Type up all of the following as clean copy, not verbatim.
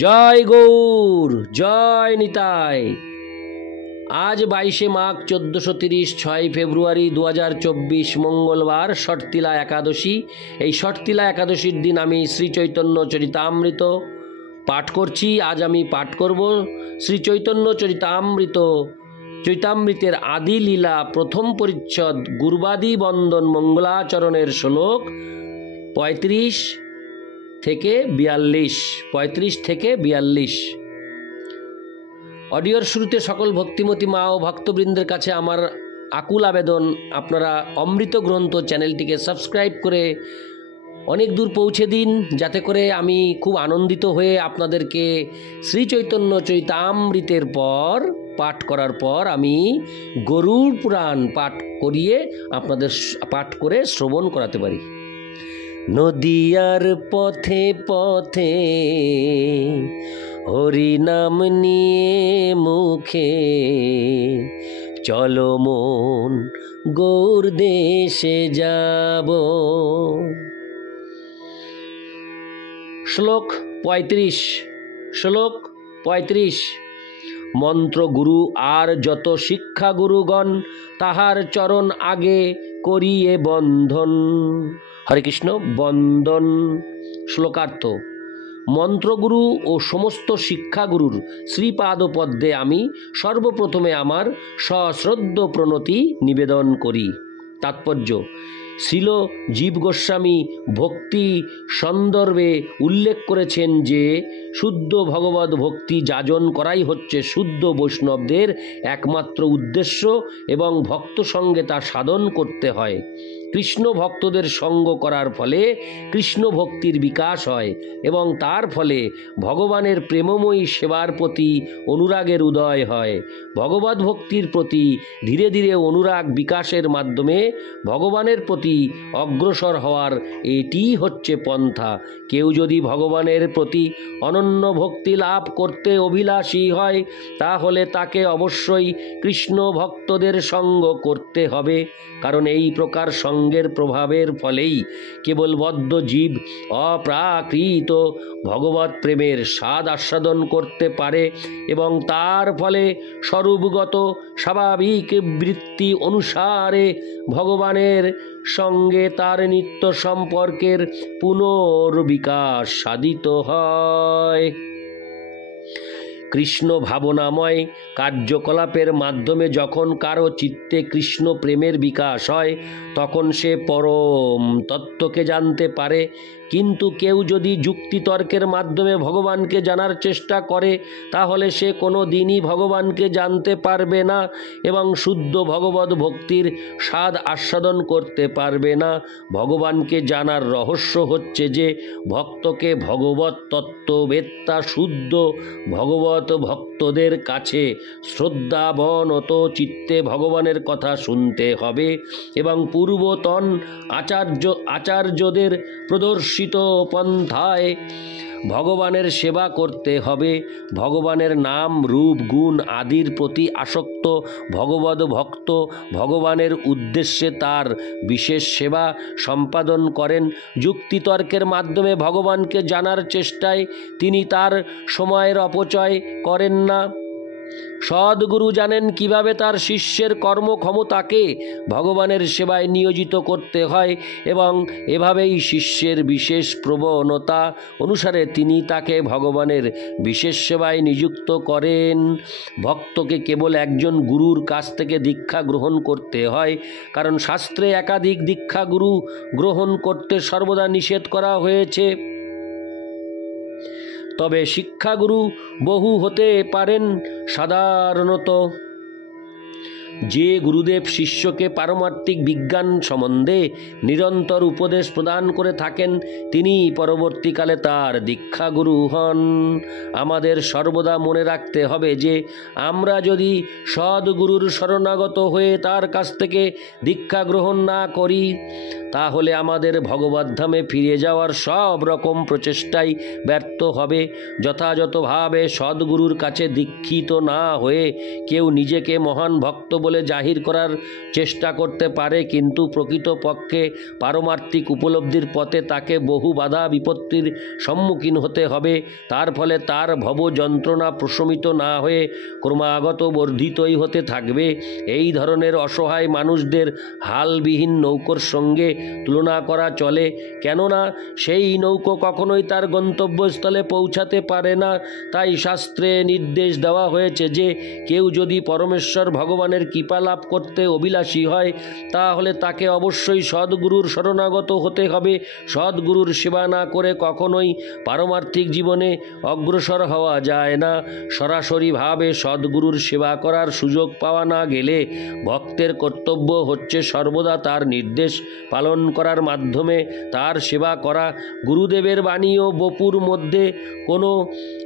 জয় গৌর, জয় নিতাই। আজ 22শে মাঘ 1430, 6 ফেব্রুয়ারি 2024 মঙ্গলবার, ষটতিলা একাদশী। এই ষটতিলা একাদশীর দিন আমি শ্রী চৈতন্য চরিতামৃত পাঠ করছি। আজ আমি পাঠ করব শ্রী চৈতন্য চৈতামৃতের আদি লীলা প্রথম পরিচ্ছদ গুরুবাদী বন্দন মঙ্গলাচরণের শ্লোক 35 থেকে 42। অডিওর শুরুতে সকল ভক্তিমতী মা ও ভক্তবৃন্দের কাছে আমার আকুল আবেদন, আপনারা অমৃত গ্রন্থ চ্যানেলটিকে সাবস্ক্রাইব করে অনেক দূর পৌঁছে দিন, যাতে করে আমি খুব আনন্দিত হয়ে আপনাদেরকে শ্রী চৈতন্য চরিতামৃতের পাঠ করার পর আমি গরুড় পুরাণ পাঠ করিয়ে আপনাদের পাঠ করে শ্রবণ করাতে পারি। নদিয়ার পথে পথে হরি নাম নিয়ে মুখে, চলো মন গৌর দেশে যাব। শ্লোক 35। মন্ত্র গুরু আর যত শিক্ষা গুরুগণ, তাহার চরণ আগে করিয়ে বন্ধন। হরে কৃষ্ণ। বন্দন শ্লোকার্থ: মন্ত্রগুরু ও সমস্ত শিক্ষাগুরুর শ্রীপাদ পদ্মে আমি সর্বপ্রথমে আমার সশ্রদ্ধ প্রণতি নিবেদন করি। তাৎপর্য: শ্রীল জীব গোস্বামী ভক্তি সন্দর্ভে উল্লেখ করেছেন যে শুদ্ধ ভগবত ভক্তি যাজন করাই হচ্ছে শুদ্ধ বৈষ্ণবদের একমাত্র উদ্দেশ্য এবং ভক্ত সঙ্গে তা সাধন করতে হয়। কৃষ্ণ ভক্তদের সঙ্গ করার ফলে কৃষ্ণ ভক্তির বিকাশ হয় এবং তার ফলে ভগবানের প্রেমময়ী সেবার প্রতি অনুরাগের উদয় হয়। ভগবত ভক্তির প্রতি ধীরে ধীরে অনুরাগ বিকাশের মাধ্যমে ভগবানের প্রতি অগ্রসর হওয়ার এটিই হচ্ছে পন্থা। কেউ যদি ভগবানের প্রতি অনন্য ভক্তি লাভ করতে অভিলাষী হয়, তাহলে তাকে অবশ্যই কৃষ্ণ ভক্তদের সঙ্গ করতে হবে, কারণ এই প্রকার সঙ্গের প্রভাবের ফলেই কেবল বদ্ধ জীব অপ্রাকৃত ভগবত প্রেমের স্বাদ আস্বাদন করতে পারে এবং তার ফলে স্বরূপগত স্বাভাবিক বৃত্তি অনুসারে ভগবানের সঙ্গে তার নিত্য সম্পর্কের পুনর্বিকাশ সাধিত হয়। কৃষ্ণ ভাবনাময় কার্যকলাপের মাধ্যমে যখন কারো চিত্তে কৃষ্ণ প্রেমের বিকাশ হয়, তখন সে পরম তত্ত্বকে জানতে পারে। কিন্তু কেউ যদি যুক্তিতর্কের মাধ্যমে ভগবানকে জানার চেষ্টা করে, তাহলে সে কোনো দিনই ভগবানকে জানতে পারবে না এবং শুদ্ধ ভগবত ভক্তির স্বাদ আস্বাদন করতে পারবে না। ভগবানকে জানার রহস্য হচ্ছে যে ভক্তকে ভগবত তত্ত্ববেত্তা শুদ্ধ ভগবত ভক্তদের কাছে শ্রদ্ধাবনত চিত্তে ভগবানের কথা শুনতে হবে এবং পূর্বতন আচার্যদের প্রদর্শিত পন্থায় ভগবানের সেবা করতে হবে। ভগবানের নাম রূপ গুণ আদির প্রতি আসক্ত ভগবত ভক্ত ভগবানের উদ্দেশ্যে তার বিশেষ সেবা সম্পাদন করেন। যুক্তিতর্কের মাধ্যমে ভগবানকে জানার চেষ্টায় তিনি তার সময়ের অপচয় করেন না। সদ্গুরু জানেন কিভাবে তার শিষ্যের কর্মক্ষমতাকে ভগবানের সেবায় নিয়োজিত করতে হয় এবং এভাবেই শিষ্যের বিশেষ প্রবণতা অনুসারে তিনি তাকে ভগবানের বিশেষ সেবায় নিযুক্ত করেন। ভক্তকে কেবল একজন গুরুর কাছ থেকে দীক্ষা গ্রহণ করতে হয়, কারণ শাস্ত্রে একাধিক দীক্ষা গুরু গ্রহণ করতে সর্বদা নিষেধ করা হয়েছে। তবে শিক্ষাগুরু বহু হতে পারেন। সাধারণত যে গুরুদেব শিষ্যকে পারমার্থিক বিজ্ঞান সম্বন্ধে নিরন্তর উপদেশ প্রদান করে থাকেন, তিনি পরবর্তীকালে তার দীক্ষাগুরু হন। আমাদের সর্বদা মনে রাখতে হবে যে আমরা যদি সদ্গুরুর শরণাগত হয়ে তার কাছ থেকে দীক্ষা গ্রহণ না করি, তাহলে আমাদের ভগবদ্ধামে ফিরে যাওয়ার সব রকম প্রচেষ্টাই ব্যর্থ হবে। যথাযথভাবে সদ্গুরুর কাছে দীক্ষিত না হয়ে কেউ নিজেকে মহান ভক্ত বলে বলে জাহির করার চেষ্টা করতে পারে, কিন্তু প্রকৃতপক্ষে পারমার্থিক উপলব্ধির পথে তাকে বহু বাধা বিপত্তির সম্মুখীন হতে হবে। তার ফলে তার ভব যন্ত্রণা প্রশমিত না হয়ে ক্রমাগত বর্ধিতই হতে থাকবে। এই ধরনের অসহায় মানুষদের হালবিহীন নৌকোর সঙ্গে তুলনা করা চলে, কেননা সেই নৌকো কখনোই তার গন্তব্যস্থলে পৌঁছাতে পারে না। তাই শাস্ত্রে নির্দেশ দেওয়া হয়েছে যে কেউ যদি পরমেশ্বর ভগবানের কৃপা লাভ করতে অভিলাষী হয়, তাহলে তাকে অবশ্যই সদ্গুরুর শরণাগত হতে হবে। সদ্গুরুর সেবা না করে কখনোই পারমার্থিক জীবনে অগ্রসর হওয়া যায় না। সরাসরিভাবে সদ্গুরুর সেবা করার সুযোগ পাওয়া না গেলে ভক্তের কর্তব্য হচ্ছে সর্বদা তার নির্দেশ পালন করার মাধ্যমে তার সেবা করা। গুরুদেবের বাণী ও বপুর মধ্যে কোনো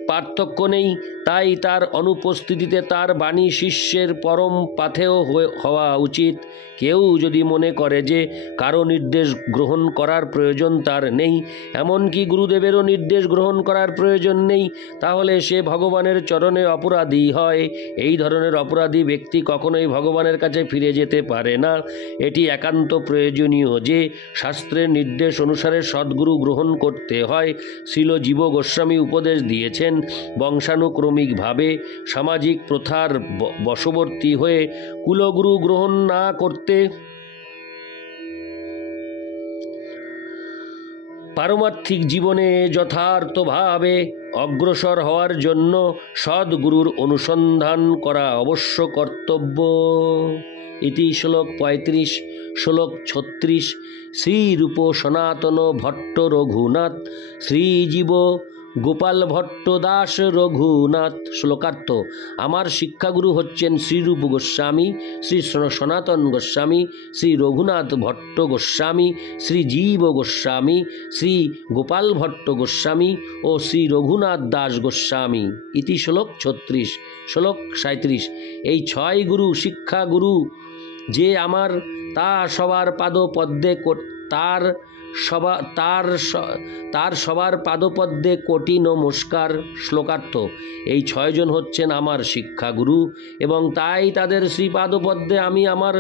পার্থক্য নেই, তাই তার অনুপস্থিতিতে তার বাণী শিষ্যের পরম পাথেয় হওয়া উচিত। কেউ যদি মনে করে যে কারো নির্দেশ গ্রহণ করার প্রয়োজন তার নেই, এমনকি গুরুদেবেরও নির্দেশ গ্রহণ করার প্রয়োজন নেই, তাহলে সে ভগবানের চরণে অপরাধী হয়। এই ধরনের অপরাধী ব্যক্তি কখনোই ভগবানের কাছে ফিরে যেতে পারে না। এটি একান্ত প্রয়োজনীয় যে শাস্ত্রের নির্দেশ অনুসারে সদ্গুরু গ্রহণ করতে হয়। শ্রীল জীব গোস্বামী উপদেশ দিয়েছেন, বংশানুক্রমিকভাবে সামাজিক প্রথার বশবর্তী হয়ে কুলগুরু গ্রহণ না করতে পারমার্থিক জীবনে যথার্থভাবে অগ্রসর হওয়ার জন্য সদ্গুরুর অনুসন্ধান করা অবশ্য কর্তব্য। ইতি শ্লোক 35। শ্লোক 36। শ্রীরূপ সনাতন ভট্ট রঘুনাথ শ্রীজীব গোপাল ভট্ট দাস রঘুনাথ। শ্লোকার্থ: আমার শিক্ষাগুরু হচ্ছেন শ্রীরূপ গোস্বামী, শ্রী সনাতন গোস্বামী, শ্রী রঘুনাথ ভট্ট গোস্বামী, শ্রী জীব গোস্বামী, শ্রী গোপাল ভট্ট গোস্বামী ও শ্রী রঘুনাথ দাস গোস্বামী। ইতি শ্লোক 36। শ্লোক 37। এই 6 গুরু শিক্ষাগুরু যে আমার, তা সবার পাদপদ্মে তার সবার পাদপদ্মে কোটি নমস্কার। শ্লোকার্থ: এই 6 জন হচ্ছেন আমার শিক্ষাগুরু এবং তাই তাদের শ্রীপাদপদ্মে আমি আমার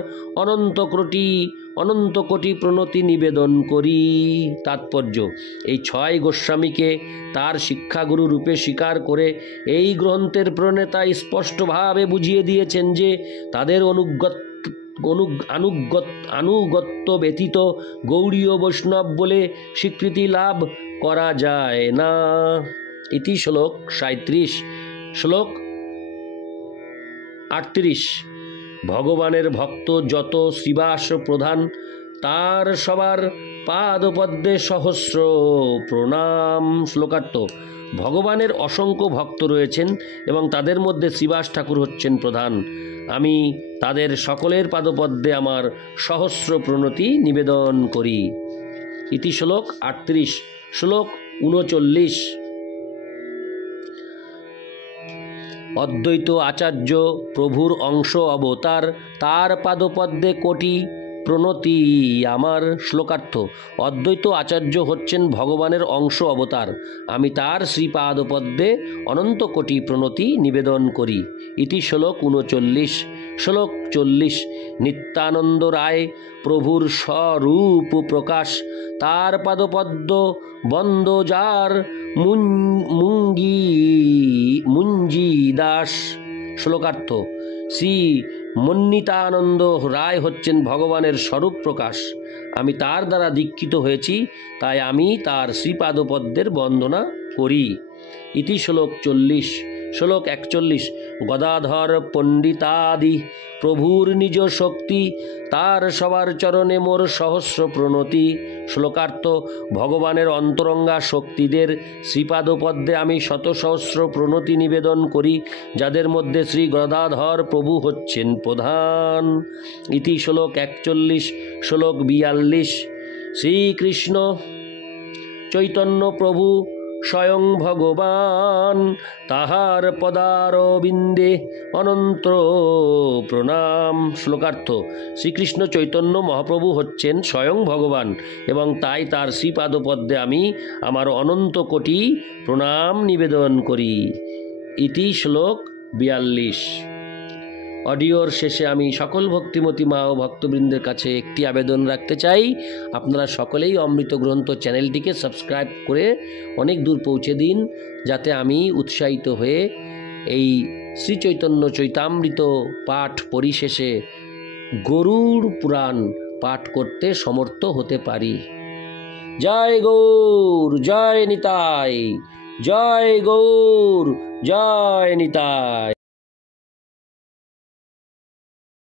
অনন্ত কোটি প্রণতি নিবেদন করি। তাৎপর্য: এই 6 গোস্বামীকে তার শিক্ষাগুরু রূপে স্বীকার করে এই গ্রন্থের প্রণেতা স্পষ্টভাবে বুঝিয়ে দিয়েছেন যে তাদের আনুগত্য ব্যতীত গৌড়ীয় বৈষ্ণব বলে স্বীকৃতি লাভ করা যায় না। ইতি শ্লোক 37। শ্লোক 38। ভগবানের ভক্ত যত শ্রীবাস প্রধান, তার সবার পাদপদ্মে সহস্র প্রণাম। শ্লোকার্থ: ভগবানের অসংখ্য ভক্ত রয়েছেন এবং তাদের মধ্যে শ্রীবাস ঠাকুর হচ্ছেন প্রধান। আমি তাদের সকলের পাদপদ্মে আমার সহস্র প্রণতি নিবেদন করি। ইতি শ্লোক 38। শ্লোক 39। অদ্বৈত আচার্য প্রভুর অংশ অবতার, তার পাদপদ্মে কোটি প্রণতি আমার। শ্লোকার্থ: অদ্বৈত আচার্য হচ্ছেন ভগবানের অংশ অবতার, আমি তার শ্রীপাদপদ্মে অনন্ত কোটি প্রণতি নিবেদন করি। ইতি শ্লোক 39। শ্লোক 40। নিত্যানন্দ রায় প্রভুর স্বরূপ প্রকাশ, তার পাদপদ্ম বন্দ যার মুঞ্জি দাস। শ্লোকার্থ: শ্রী মন্নিতানন্দ রায় হচ্ছেন ভগবানের স্বরূপ প্রকাশ, আমি তার দ্বারা দীক্ষিত হয়েছি, তাই আমি তার শ্রীপাদপদ্মের বন্দনা করি। ইতি শ্লোক 40। শ্লোক 41। গদাধর পণ্ডিতাদি প্রভুর নিজ শক্তি, তার সবার চরণে মোর সহস্র প্রণতি। শ্লোকার্থ: ভগবানের অন্তরঙ্গা শক্তিদের শ্রীপাদপদ্মে আমি শত সহস্র প্রণতি নিবেদন করি, যাদের মধ্যে শ্রী গদাধর প্রভু হচ্ছেন প্রধান। ইতি শ্লোক 41। শ্লোক 42। শ্রীকৃষ্ণ চৈতন্য প্রভু স্বয়ং ভগবান, তাহার পদারবিন্দে অনন্ত প্রণাম। শ্লোকার্থ: শ্রীকৃষ্ণ চৈতন্য মহাপ্রভু হচ্ছেন স্বয়ং ভগবান এবং তাই তার শ্রীপাদপদ্মে আমি আমার অনন্ত কোটি প্রণাম নিবেদন করি। ইতি শ্লোক 42। অডিওর শেষে আমি সকল ভক্তিমতী মা ও ভক্তবৃন্দের কাছে একটি আবেদন রাখতে চাই, আপনারা সকলেই অমৃত গ্রন্থ চ্যানেলটিকে সাবস্ক্রাইব করে অনেক দূর পৌঁছে দিন, যাতে আমি উৎসাহিত হয়ে এই শ্রী চৈতন্য চৈতামৃত পাঠ পরিশেষে গরুড় পুরাণ পাঠ করতে সমর্থ হতে পারি। জয় গৌর, জয় নিতাই, জয় গৌর, জয় নিতাই।